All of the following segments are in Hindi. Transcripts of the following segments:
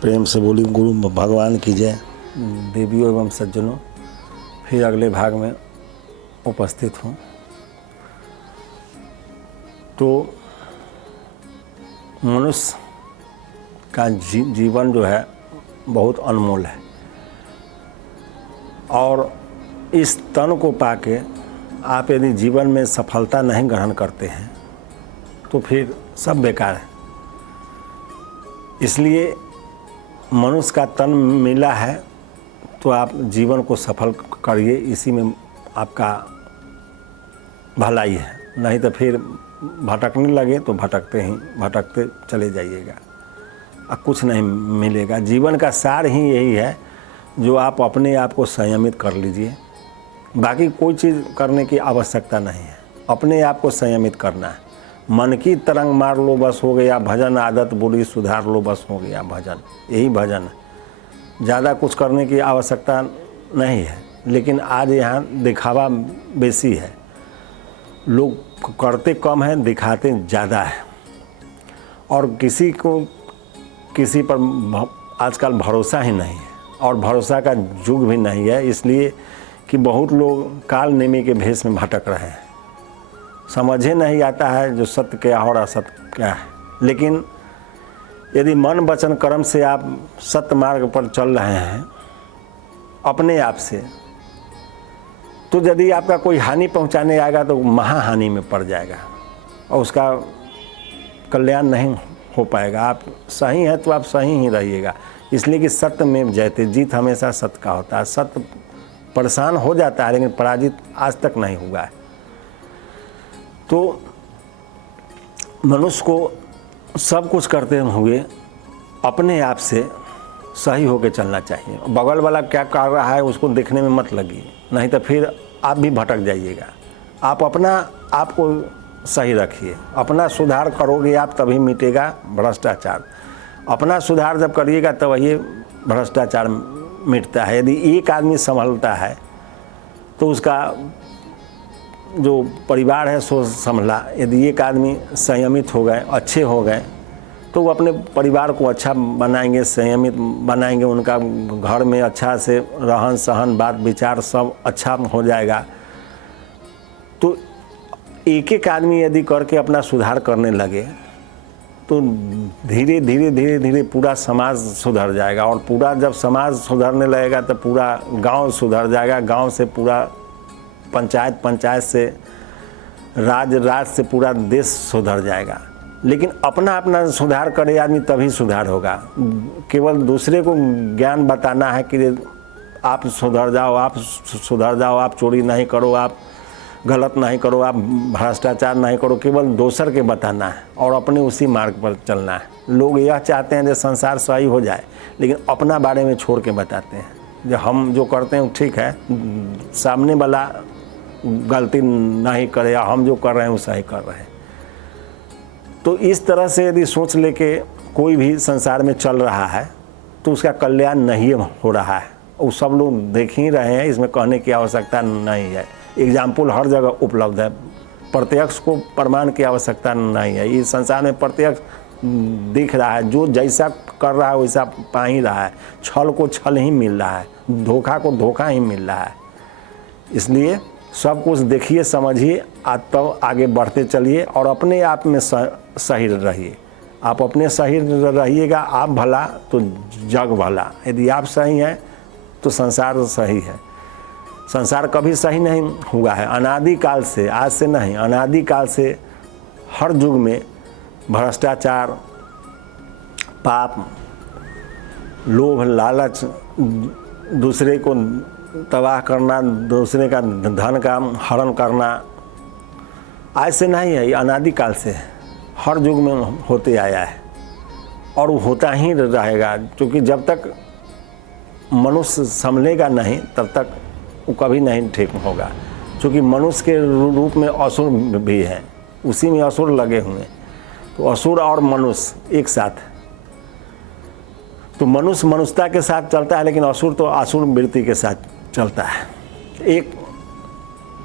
प्रेम से बोली गुरु भगवान की जय। देवियों एवं सज्जनों, फिर अगले भाग में उपस्थित हूँ। तो मनुष्य का जीवन जो है बहुत अनमोल है, और इस तन को पाके आप यदि जीवन में सफलता नहीं ग्रहण करते हैं तो फिर सब बेकार है। इसलिए मनुष्य का तन मिला है तो आप जीवन को सफल करिए, इसी में आपका भलाई है। नहीं तो फिर भटकने लगे तो भटकते चले जाइएगा और कुछ नहीं मिलेगा। जीवन का सार ही यही है जो आप अपने आप को संयमित कर लीजिए। बाकी कोई चीज़ करने की आवश्यकता नहीं है, अपने आप को संयमित करना है। मन की तरंग मार लो बस हो गया भजन, आदत बुरी सुधार लो बस हो गया भजन। यही भजन है, ज़्यादा कुछ करने की आवश्यकता नहीं है। लेकिन आज यहाँ दिखावा बेसी है, लोग करते कम हैं, दिखाते ज़्यादा है, और किसी को किसी पर आजकल भरोसा ही नहीं है, और भरोसा का युग भी नहीं है। इसलिए कि बहुत लोग काल नेमी के भेष में भटक रहे हैं, समझे नहीं आता है जो सत्य क्या है और असत्य क्या है। लेकिन यदि मन वचन कर्म से आप सत्य मार्ग पर चल रहे हैं अपने आप से, तो यदि आपका कोई हानि पहुंचाने आएगा तो महाहानि में पड़ जाएगा और उसका कल्याण नहीं हो पाएगा। आप सही हैं तो आप सही ही रहिएगा, इसलिए कि सत्य में जयते, जीत हमेशा सत्य का होता है। सत्य परेशान हो जाता है लेकिन पराजित आज तक नहीं हुआ है। तो मनुष्य को सब कुछ करते हुए अपने आप से सही होकर चलना चाहिए। बगल वाला क्या कर रहा है उसको देखने में मत लगिए, नहीं तो फिर आप भी भटक जाइएगा। आप अपना आप को सही रखिए, अपना सुधार करोगे आप तभी मिटेगा भ्रष्टाचार। अपना सुधार जब करिएगा तब ये भ्रष्टाचार मिटता है। यदि एक आदमी संभलता है तो उसका जो परिवार है सो संभला। यदि एक आदमी संयमित हो गए, अच्छे हो गए, तो वो अपने परिवार को अच्छा बनाएंगे, संयमित बनाएंगे, उनका घर में अच्छा से रहन सहन बात विचार सब अच्छा हो जाएगा। तो एक एक आदमी यदि करके अपना सुधार करने लगे तो धीरे धीरे पूरा समाज सुधर जाएगा, और पूरा जब समाज सुधरने लगेगा तो पूरा गांव सुधर जाएगा, गांव से पूरा पंचायत, पंचायत से राज से पूरा देश सुधर जाएगा। लेकिन अपना सुधार करे आदमी तभी सुधार होगा। केवल दूसरे को ज्ञान बताना है कि आप सुधर जाओ, आप सुधर जाओ, आप चोरी नहीं करो, आप गलत नहीं करो, आप भ्रष्टाचार नहीं करो, केवल दूसर के बताना है और अपने उसी मार्ग पर चलना है। लोग यह चाहते हैं कि संसार सही हो जाए, लेकिन अपना बारे में छोड़ के बताते हैं जो हम जो करते हैं ठीक है, सामने वाला गलती नहीं करे, या हम जो कर रहे हैं वो सही कर रहे हैं। तो इस तरह से यदि सोच लेके कोई भी संसार में चल रहा है तो उसका कल्याण नहीं हो रहा है। वो सब लोग देख ही रहे हैं, इसमें कहने की आवश्यकता नहीं है। एग्जाम्पल हर जगह उपलब्ध है, प्रत्यक्ष को प्रमाण की आवश्यकता नहीं है। इस संसार में प्रत्यक्ष दिख रहा है, जो जैसा कर रहा है वैसा पा ही रहा है। छल को छल ही मिल रहा है, धोखा को धोखा ही मिल रहा है। इसलिए सब कुछ देखिए, समझिए, तब आगे बढ़ते चलिए और अपने आप में सही रहिए। आप अपने सही रहिएगा, आप भला तो जग भला। यदि आप सही हैं तो संसार सही है। संसार कभी सही नहीं हुआ है, अनादि काल से, आज से नहीं, अनादि काल से हर युग में भ्रष्टाचार, पाप, लोभ, लालच, दूसरे को तबाह करना, दूसरे का धन का हरण करना आज से नहीं है, ये अनादि काल से हर युग में होते आया है और वो होता ही रहेगा। क्योंकि जब तक मनुष्य संभलेगा नहीं तब तक वो कभी नहीं ठीक होगा। क्योंकि मनुष्य के रूप में असुर भी है, उसी में असुर लगे हुए, तो असुर और मनुष्य एक साथ। तो मनुष्य मनुष्यता के साथ चलता है, लेकिन असुर तो असुर वृत्ति के साथ चलता है। एक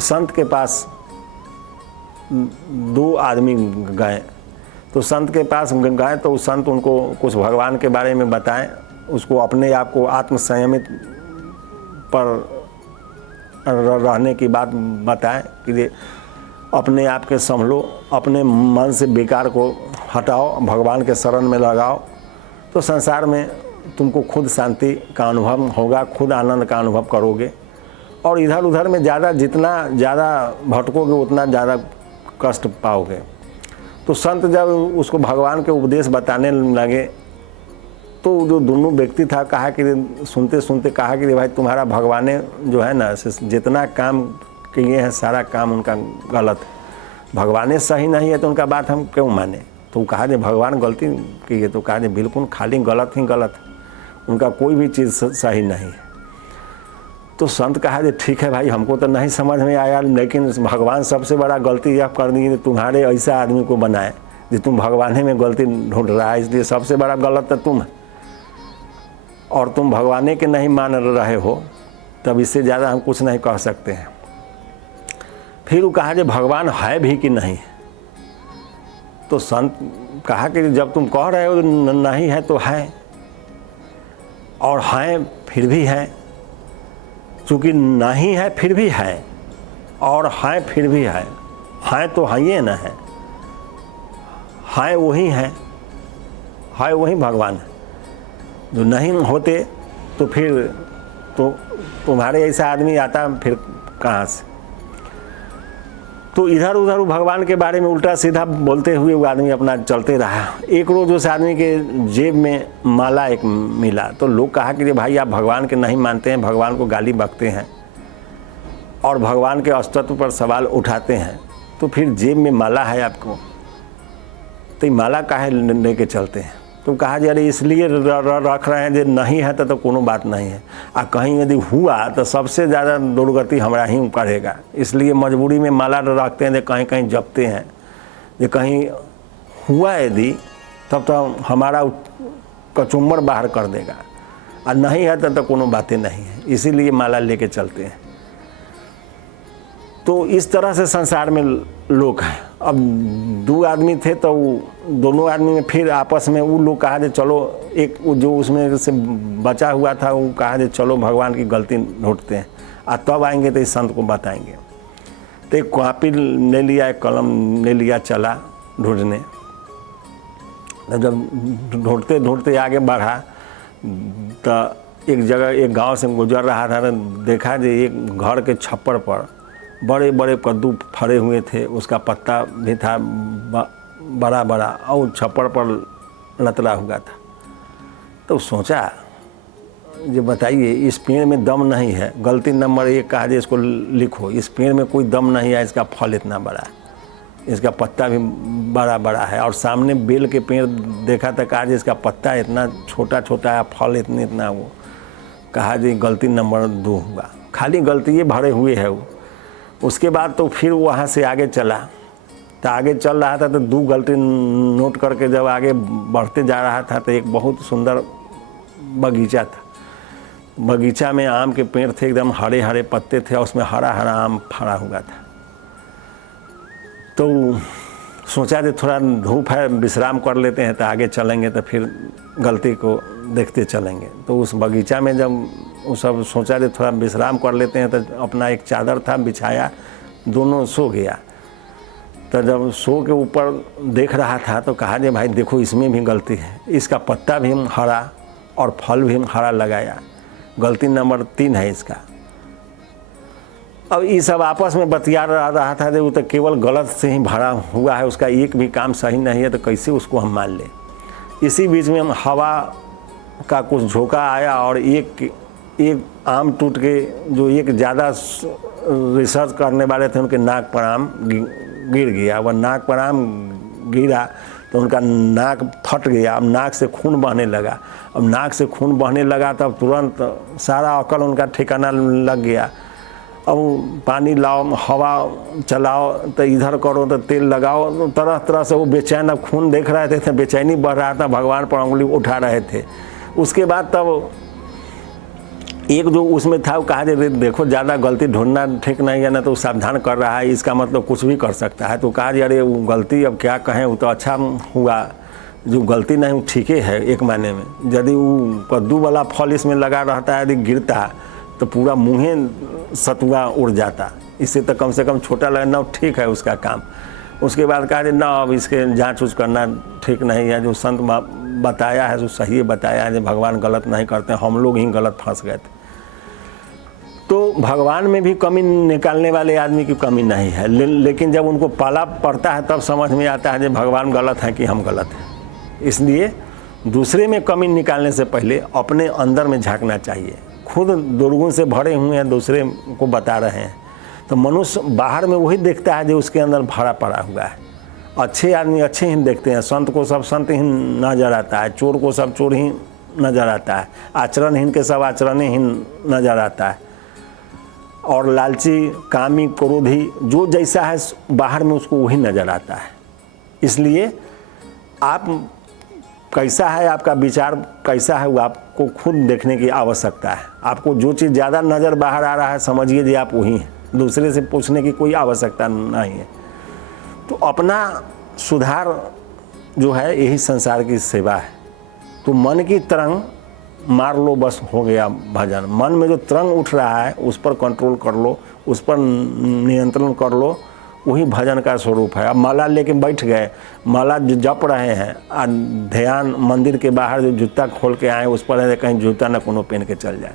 संत के पास दो आदमी गए, तो तो संत के पास गए तो उस संत उनको कुछ भगवान के बारे में बताएं, उसको अपने आप को आत्मसंयमित पर रहने की बात बताएं कि अपने आप के संभलो, अपने मन से बेकार को हटाओ, भगवान के शरण में लगाओ, तो संसार में तुमको खुद शांति का अनुभव होगा, खुद आनंद का अनुभव करोगे। और इधर उधर में जितना ज़्यादा भटकोगे उतना ज़्यादा कष्ट पाओगे। तो संत जब उसको भगवान के उपदेश बताने लगे तो जो दोनों व्यक्ति था कहा कि सुनते सुनते कहा कि भाई तुम्हारा भगवाने जो है ना जितना काम किए हैं सारा काम उनका गलत है, भगवाने सही नहीं है तो उनका बात हम क्यों माने। तो कहा जे भगवान गलती की है, तो कहा जे बिल्कुल खाली गलत ही गलत है, उनका कोई भी चीज़ सही नहीं है। तो संत कहा जे ठीक है भाई, हमको तो नहीं समझ में आया, लेकिन भगवान सबसे बड़ा गलती यह कर दी कि तुम्हारे ऐसा आदमी को बनाए जो तुम भगवान में गलती ढूंढ रहा है, इसलिए सबसे बड़ा गलत तो तुम है और तुम भगवान के नहीं मान रहे हो, तब इससे ज़्यादा हम कुछ नहीं कह सकते हैं। फिर वो कहा जे भगवान है भी कि नहीं। तो संत कहा कि जब तुम कह रहे हो नहीं है तो है, और हैं फिर भी है, चूँकि नहीं है फिर भी है और हैं फिर भी है तो है ये न है वही है वही भगवान है। जो नहीं होते तो फिर तो तुम्हारे ऐसा आदमी आता फिर कहाँ से। तो इधर उधर भगवान के बारे में उल्टा सीधा बोलते हुए वो आदमी अपना चलते रहा। एक रोज़ उस आदमी के जेब में माला एक मिला, तो लोग कहा कि भाई आप भगवान के नहीं मानते हैं, भगवान को गाली बकते हैं और भगवान के अस्तित्व पर सवाल उठाते हैं, तो फिर जेब में माला है आपको, तो ये माला काहे लेके चलते हैं। तो कहा जी अरे इसलिए रख रहे हैं जो नहीं है तो कोनो बात नहीं है, आ कहीं यदि हुआ तो सबसे ज़्यादा दुर्गति हमारा ही करेगा, इसलिए मजबूरी में माला रखते हैं, जो कहीं कहीं जपते हैं, जो कहीं हुआ यदि तब तो हमारा कचुम्बर बाहर कर देगा, और नहीं है तो कोनो बातें नहीं है, इसीलिए माला लेके चलते हैं। तो इस तरह से संसार में लोग हैं। अब दो आदमी थे तो दोनों आदमी में फिर आपस में वो लोग कहा जे चलो, एक जो उसमें से बचा हुआ था वो कहा जे चलो भगवान की गलती ढूंढते हैं, तब आएंगे तो इस संत को बताएंगे। तो एक कॉपी ले लिया, एक कलम ले लिया, चला ढूंढने। तो जब ढूंढते ढूंढते आगे बढ़ा तो एक जगह एक गांव से गुजर रहा था, देखा जे एक घर के छप्पर पर बड़े बड़े कद्दू फरे हुए थे, उसका पत्ता भी था बड़ा बड़ा और छप्पर पर लतरा हुआ था। तो सोचा ये बताइए इस पेड़ में दम नहीं है, गलती नंबर 1 कहा जे इसको लिखो, इस पेड़ में कोई दम नहीं है, इसका फल इतना बड़ा है, इसका पत्ता भी बड़ा बड़ा है, और सामने बेल के पेड़ देखा था, कहा जे इसका पत्ता इतना छोटा छोटा है, फल इतना वो, कहा जी गलती नंबर 2 हुआ, खाली गलती ये भरे हुए है वो। उसके बाद तो फिर वहाँ से आगे चला, तो आगे चल रहा था तो 2 गलती नोट करके जब आगे बढ़ते जा रहा था तो एक बहुत सुंदर बगीचा था। बगीचा में आम के पेड़ थे, एकदम हरे हरे पत्ते थे और उसमें हरा हरा आम फड़ा हुआ था। तो सोचा कि थोड़ा धूप है, विश्राम कर लेते हैं, तो आगे चलेंगे तो फिर गलती को देखते चलेंगे। तो उस बगीचा में जब वो सब सोचा कि थोड़ा विश्राम कर लेते हैं, तो अपना एक चादर था बिछाया, दोनों सो गया। तो जब सो के ऊपर देख रहा था तो कहा जे भाई देखो इसमें भी गलती है, इसका पत्ता भी हरा और फल भी हरा लगाया, गलती नंबर 3 है इसका। अब ये सब आपस में बतिया रहा था कि वो तो केवल गलत से ही भरा हुआ है, उसका एक भी काम सही नहीं है, तो कैसे उसको हम मान लें। इसी बीच में हवा का कुछ झोंका आया और एक आम टूट के, जो एक ज़्यादा रिसर्च करने वाले थे उनके नाक पर आम गिर गया। वह नाक पर आम गिरा तो उनका नाक फट गया, अब नाक से खून बहने लगा। अब नाक से खून बहने लगा तब तुरंत सारा अकल उनका ठिकाना लग गया। अब पानी लाओ, हवा चलाओ, तो इधर करो तो तेल लगाओ, तो तरह तरह से वो बेचैन, अब खून देख रहे थे, बेचैनी बढ़ रहा था, भगवान पर उंगली उठा रहे थे। उसके बाद तब एक जो उसमें था वो कहा जे देखो ज़्यादा गलती ढूंढना ठीक नहीं है ना, तो सावधान कर रहा है, इसका मतलब कुछ भी कर सकता है। तो कहा अरे वो गलती अब क्या कहें, वो तो अच्छा हुआ, जो गलती नहीं वो ठीक ही है एक मायने में। यदि वो कद्दू वाला फल इसमें लगा रहता है, यदि गिरता तो पूरा मुँहे सतुआ उड़ जाता, इससे तो कम से कम छोटा लगना ठीक है उसका काम। उसके बाद कहा ना अब इसके जांच उच करना ठीक नहीं है, जो संत बताया है जो सही बताया है, जो भगवान गलत नहीं करते, हम लोग ही गलत फंस गए थे। तो भगवान में भी कमी निकालने वाले आदमी की कमी नहीं है, लेकिन जब उनको पाला पड़ता है तब समझ में आता है कि भगवान गलत है कि हम गलत हैं। इसलिए दूसरे में कमी निकालने से पहले अपने अंदर में झांकना चाहिए। खुद दुर्गुण से भरे हुए हैं, दूसरे को बता रहे हैं, तो मनुष्य बाहर में वही देखता है जो उसके अंदर भरा पड़ा हुआ है। अच्छे आदमी अच्छे ही देखते हैं, संत को सब संत ही नजर आता है, चोर को सब चोर ही नजर आता है, आचरणहीन के सब आचरणहीन नजर आता है, और लालची कामी क्रोधी जो जैसा है बाहर में उसको वही नजर आता है। इसलिए आप कैसा है, आपका विचार कैसा है, वो आपको खुद देखने की आवश्यकता है। आपको जो चीज़ ज़्यादा नज़र बाहर आ रहा है समझिए कि आप वही हैं, दूसरे से पूछने की कोई आवश्यकता नहीं है। तो अपना सुधार जो है यही संसार की सेवा है। तो मन की तरंग मार लो, बस हो गया भजन। मन में जो तरंग उठ रहा है उस पर कंट्रोल कर लो, उस पर नियंत्रण कर लो, वही भजन का स्वरूप है। अब माला लेके बैठ गए, माला जो जप रहे हैं, और ध्यान मंदिर के बाहर जो जूता खोल के आए उस पर है कहीं जूता न कोनो पहन के चल जाए,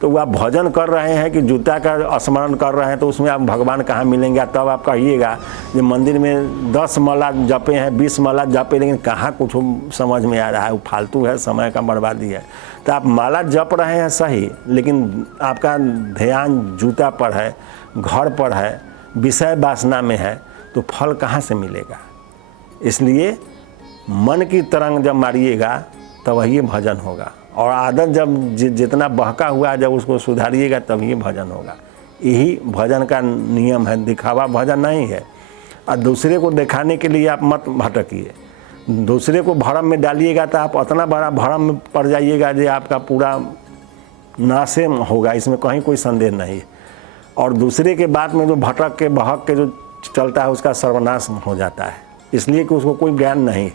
तो वो आप भजन कर रहे हैं कि जूता का स्मरण कर रहे हैं, तो उसमें आप भगवान कहाँ मिलेंगे। तब आप कहिएगा कि मंदिर में 10 माला जपे हैं, 20 माला जपे, लेकिन कहाँ कुछ समझ में आ रहा है, वो फालतू है, समय का बर्बादी है। तो आप माला जप रहे हैं सही, लेकिन आपका ध्यान जूता पर है, घर पर है, विषय वासना में है, तो फल कहाँ से मिलेगा। इसलिए मन की तरंग जब मारिएगा तब ये भजन होगा, और आदत जब जितना बहका हुआ है जब उसको सुधारिएगा तब ये भजन होगा। यही भजन का नियम है, दिखावा भजन नहीं है। और दूसरे को दिखाने के लिए आप मत भटकिए, दूसरे को भरम में डालिएगा तो आप इतना बड़ा भरम में पड़ जाइएगा जो आपका पूरा नाशे होगा, इसमें कहीं कोई संदेह नहीं। और दूसरे के बात में जो भटक के बहक के जो चलता है उसका सर्वनाश हो जाता है, इसलिए कि उसको कोई ज्ञान नहीं।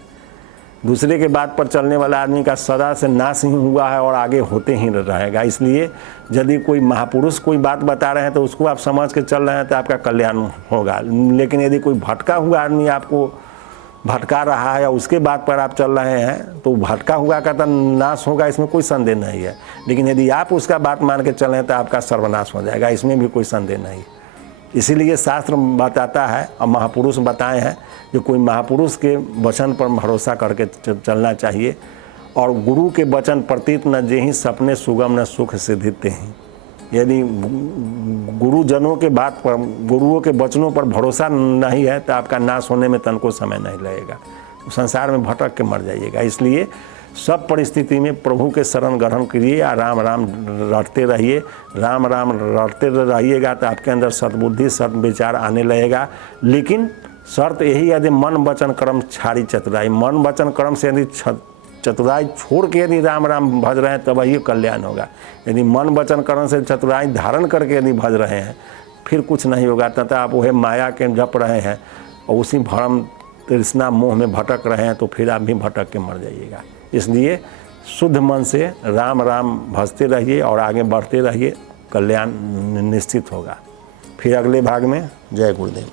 दूसरे के बात पर चलने वाला आदमी का सदा से नाश ही हुआ है और आगे होते ही रहेगा। इसलिए यदि कोई महापुरुष कोई बात बता रहे हैं तो उसको आप समझ के चल रहे हैं तो आपका कल्याण होगा। लेकिन यदि कोई भटका हुआ आदमी आपको भटका रहा है या उसके बात पर आप चल रहे हैं तो भटका हुआ का तो नाश होगा, इसमें कोई संदेह नहीं है। लेकिन यदि आप उसका बात मान के चलें तो आपका सर्वनाश हो जाएगा, इसमें भी कोई संदेह नहीं। इसीलिए शास्त्र बताता है और महापुरुष बताए हैं जो कोई महापुरुष के वचन पर भरोसा करके चलना चाहिए। और गुरु के वचन प्रतीत न जेहि सपने सुगम न सुख सिद्धिते हैं। यदि गुरुजनों के बात पर, गुरुओं के वचनों पर भरोसा नहीं है तो आपका नाश होने में तनको समय नहीं लगेगा, संसार में भटक के मर जाइएगा। इसलिए सब परिस्थिति में प्रभु के शरण ग्रहण करिए और राम राम रटते रहिए। राम राम रटते रहिएगा तो आपके अंदर सद्बुद्धि सद्विचार आने लगेगा। लेकिन शर्त यही है कि मन वचन कर्म छाड़ी चतुराई। मन वचन कर्म से यदि चतुराई छोड़ के यदि राम राम भज रहे हैं तब वही कल्याण होगा। यदि मन वचन कर्म से चतुराई धारण करके यदि भज रहे हैं फिर कुछ नहीं होगा, तथा आप वह माया के जप रहे हैं और उसी भ्रम तृष्णा मोह में भटक रहे हैं तो फिर आप भी भटक के मर जाइएगा। इसलिए शुद्ध मन से राम राम भजते रहिए और आगे बढ़ते रहिए, कल्याण निश्चित होगा। फिर अगले भाग में जय गुरुदेव।